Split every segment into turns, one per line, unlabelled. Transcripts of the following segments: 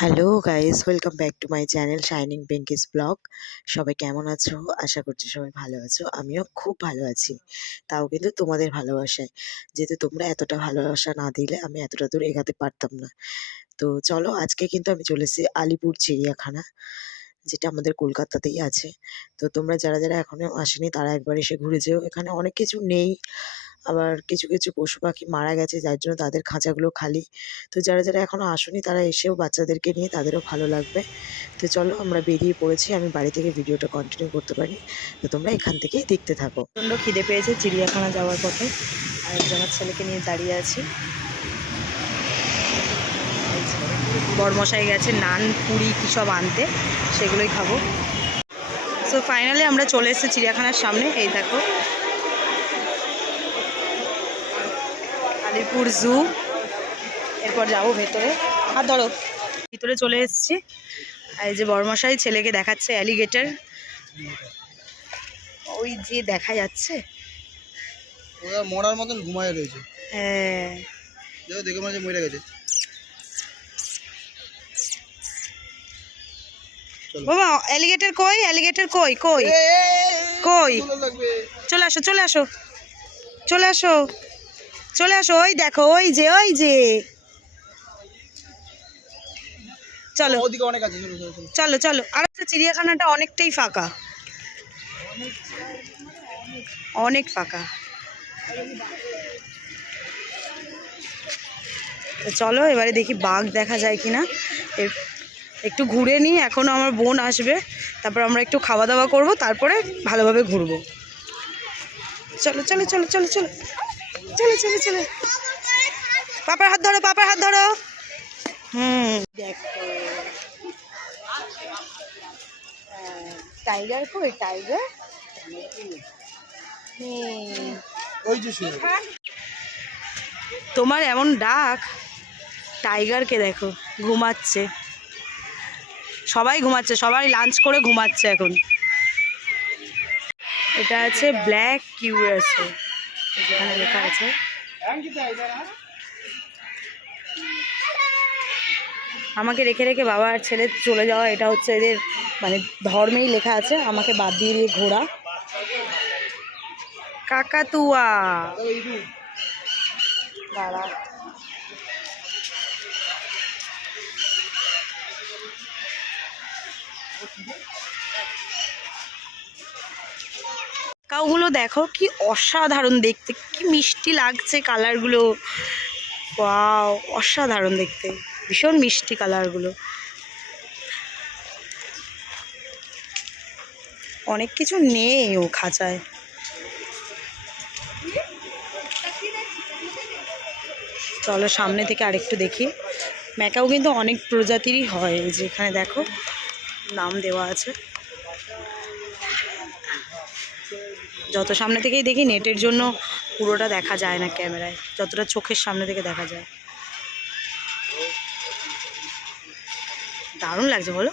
Hello guys welcome back to my channel shining Pinky's blog সবাই কেমন আছো? আশা করছি সবাই ভালো আছো। আমিও খুব ভালো আছি। তাও কিন্তু তোমাদের ভালোবাসায়। যেহেতু তোমরা এতটা ভালোবাসা না দিলে আমি এতটা দূর এগাতে পারতাম না। তো চলো, আজকে কিন্তু আমি চলে এসেছি আলিপুর চিড়িয়াখানা, যেটা আমাদের কলকাতাতেই আছে। তো তোমরা যারা যারা এখনও আসেনি, তারা একবার এসে ঘুরে যেও। এখানে অনেক কিছু নেই। আবার কিছু কিছু পশু পাখি মারা গেছে, যার জন্য তাদের খাঁচাগুলো খালি। তো যারা যারা এখনও আসেনি, তারা এসেও বাচ্চাদেরকে নিয়ে তাদেরও ভালো লাগবে। তো চলো আমরা বেরিয়ে পড়েছি, আমি বাড়ি থেকে ভিডিওটা কন্টিনিউ করতে পারি। তো তোমরা এখান থেকেই দেখতে থাকো। প্রচণ্ড খিদে পেয়েছে চিড়িয়াখানা যাওয়ার পথে। আর একজনের ছেলেকে নিয়ে দাঁড়িয়ে আছি। বরমশাই গেছে, নান, পুরি, কী সব আনতে। সেগুলোই খাব। সো ফাইনালি আমরা চলে এসেছি চিড়িয়াখানার সামনে। এই দেখো আলিপুর জু। এরপর যাব ভেতরে। হাত ধরো ভিতরে চলে এসেছি। আর এই যে বড়মশাই ছেলেকে দেখাচ্ছে অ্যালিগেটর ওই যে দেখা যাচ্ছে।
ওরা মরার মতন ঘুমায় রয়েছে।
হ্যাঁ।
দেখো দেখে মনে মরে গেছে।
বাবা অ্যালিগেটর কই? অ্যালিগেটর কই? কই? কই? চলে আসো চলে আসো। চলে আসো। চলে আসো ওই দেখো ওই যে ওই যে। চলো।
চলো চলো
আর একটা চিড়িয়াখানাটা অনেকটাই ফাঁকা। অনেক ফাঁকা। তো চলো এবারে দেখি বাঘ দেখা যায় কিনা। এর একটু ঘুরে নিই এখনও আমার বোন আসবে। তারপর আমরা একটু খাওয়া দাওয়া করব তারপরে ভালোভাবে ঘুরবো। চলো চলো চলো চলো চলো। চলো চলো চলো। পাপার হাত ধরো পাপার হাত ধরো। হুম। দেখো। টাইগার কই? টাইগার
ওই যে
তোমার এমন ডাক টাইগারকে দেখো ঘুমাচ্ছে। সবাই ঘুমাচ্ছে সবাই লাঞ্চ করে ঘুমাচ্ছে এখন। এটা আছে ব্ল্যাক কিউরাসে যেখানে লেখা আছে। আমাকে রেখে রেখে বাবা আর ছেলে চলে যাওয়া, এটা হচ্ছে এদের মানে ধর্মেই লেখা আছে। আমাকে বাদ দিয়ে দিয়ে ঘোরা। কাকাতুয়া। দাঁড়া। কাউগুলো দেখো কি অসাধারণ দেখতে, কি মিষ্টি লাগছে কালারগুলো। ওয়াও, অসাধারণ দেখতে, ভীষণ মিষ্টি কালারগুলো। অনেক কিছু নেই ও খাঁচায়। চলো সামনে থেকে আরেকটু দেখি। ম্যাকাও কিন্তু অনেক প্রজাতিরই হয় যেখানে দেখো, নাম দেওয়া আছে। যত সামনে থেকেই দেখি নেটের জন্য পুরোটা দেখা যায় না ক্যামেরায়, যতটা চোখের সামনে থেকে দেখা যায়। দারুণ লাগছে বলো।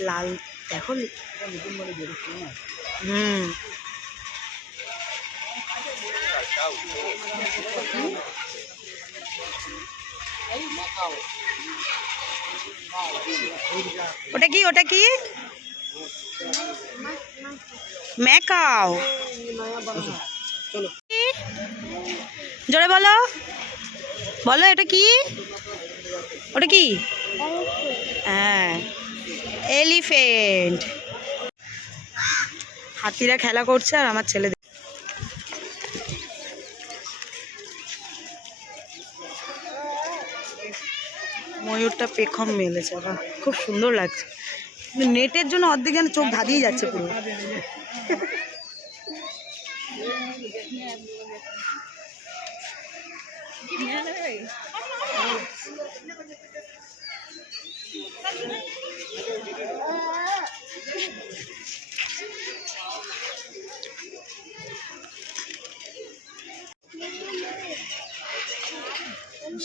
লাল, দেখো। হুম। ওটা কি ওটা কি? ম্যাকাও। জোরে বলো। বলো, এটা কি? ওটা কি? হ্যাঁ। এলিফেন্ট। হাতিরা খেলা করছে আর আমার ছেলে ময়ূরটা পেখম মেলেছে খুব সুন্দর লাগছে। নেটের জন্য অর্ধেক যেন চোখ ধাঁধিয়ে যাচ্ছে পুরো।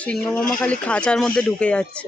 সিংহ মামা খালি খাঁচার মধ্যে ঢুকে যাচ্ছে।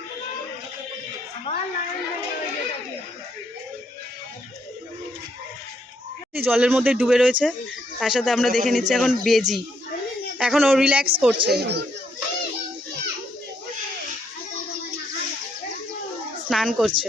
জলের মধ্যে ডুবে রয়েছে, তার সাথে আমরা দেখে নিচ্ছি এখন বেজি। এখন ও রিল্যাক্স করছে। স্নান করছে।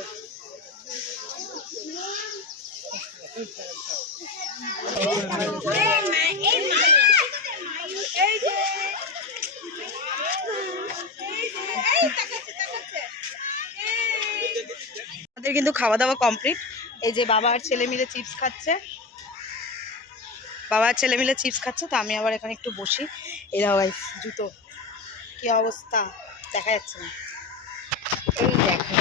আমাদের কিন্তু খাওয়া দাওয়া কমপ্লিট। এই যে বাবা আর ছেলে মিলে চিপস খাচ্ছে। বাবা ছেলে মিলে চিপস খাচ্ছে, তো আমি আবার এখানে একটু বসি। এই গাইস জুতো। কি অবস্থা? দেখা যাচ্ছে না। এই দেখো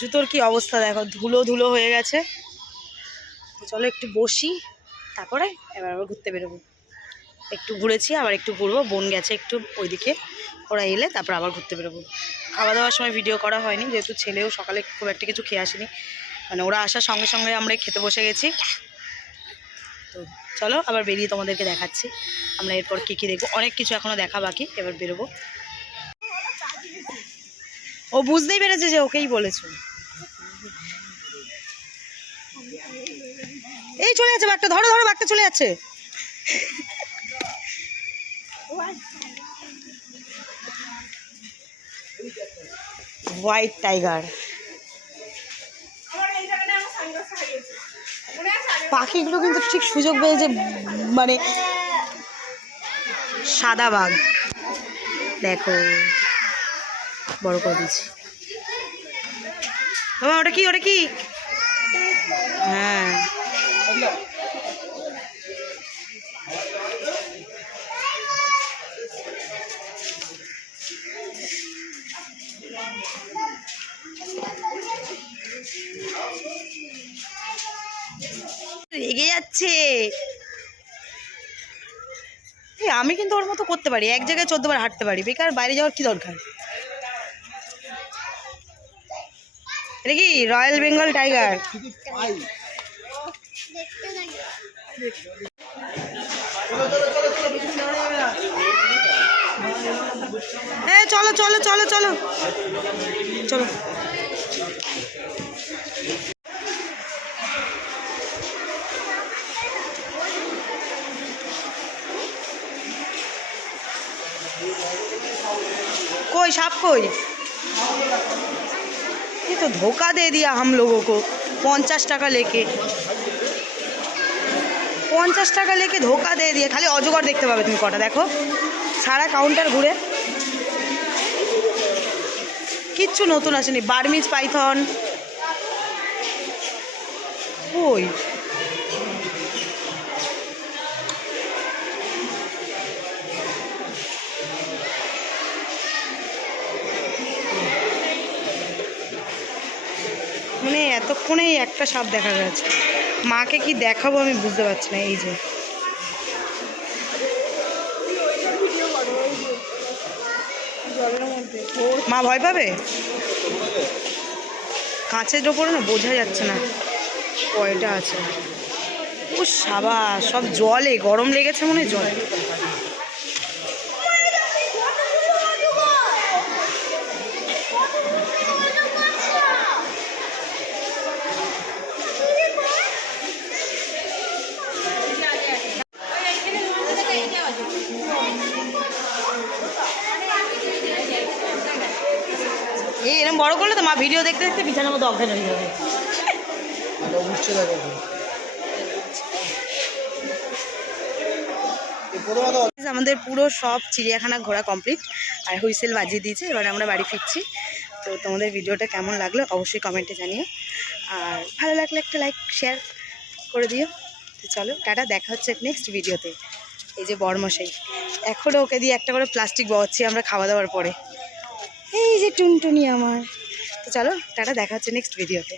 জুতোর কি অবস্থা দেখো, ধুলো ধুলো হয়ে গেছে। চলো একটু বসি, তারপরে এবার আবার ঘুরতে বেরোবো। একটু ঘুরেছি, আবার একটু ঘুরবো, বোন গেছে একটু ওইদিকে। ওরা এলে তারপর আবার ঘুরতে বেরোবো। খাওয়া দাওয়ার সময় ভিডিও করা হয়নি, যেহেতু ছেলেও সকালে খুব একটা কিছু খেয়ে আসেনি। মানে ওরা আসার সঙ্গে সঙ্গে আমরা খেতে বসে গেছি। তো চলো, আবার বেরিয়ে তোমাদেরকে দেখাচ্ছি। আমরা এরপর কী কী দেখব? অনেক কিছু এখনও দেখা বাকি, এবার বেরোবো। ও বুঝতেই পেরেছে যে ওকেই বলেছ। এই চলে যাচ্ছে বাঘটা, ধরো ধরো, বাঘটা চলে যাচ্ছে। হোয়াইট টাইগার পাখিগুলো কিন্তু ঠিক সুযোগ পেয়েছে মানে সাদা বাঘ। দেখো, বড় করে দিচ্ছি ওটা কি ওটা কি? আমি কিন্তু ওর মতো করতে পারি, এক জায়গায় চোদ্দ বার হাঁটতে পারি, বেকার বাইরে যাওয়ার কি দরকার? এটা কি রয়্যাল বেঙ্গল টাইগার হ্যাঁ চলো চলো চলো চলো। চলো। कोई साहब कोई ये तो धोखा दे दिया हम लोगों को পঞ্চাশ টাকা লেকে পঞ্চাশ টাকা লেকে ধোকা দিয়ে দিয়ে খালি অজগর দেখতে পাবে তুমি কটা দেখো সারা কাউন্টার ঘুরে কিচ্ছু নতুন আসেনি বার্মিজ পাইথন ওই মানে এতক্ষণেই একটা সাপ দেখা গেছে। মাকে কি দেখাবো আমি বুঝতে পারছি না, এই যে। মা ভয় পাবে? কাঁচের ওপরে না বোঝা যাচ্ছে না। কয়টা আছে? ও সাবা সব জলে, গরম লেগেছে মনে জল। এই এরকম বড় করলে তো মা ভিডিও দেখতে দেখতে বিছানার মতো অজ্ঞান হয়ে যাবে।
আলো উঠছে
আমাদের পুরো সব চিড়িয়াখানা ঘোরা কমপ্লিট আর হুইসেল বাজিয়ে দিয়েছে এবার আমরা বাড়ি ফিরছি। তো তোমাদের ভিডিওটা কেমন লাগল অবশ্যই কমেন্টে জানিও। আর ভালো লাগলে একটা লাইক শেয়ার করে দিও। তো চলো টাটা দেখা হচ্ছে নেক্সট ভিডিওতে এই যে বরমশাই এখনও ওকে দিয়ে একটা করে প্লাস্টিক বওয়াচ্ছি আমরা খাওয়া দাওয়ার পরে। এই যে টুনটুনি আমার। তো চলো টাটা দেখা হচ্ছে নেক্সট ভিডিওতে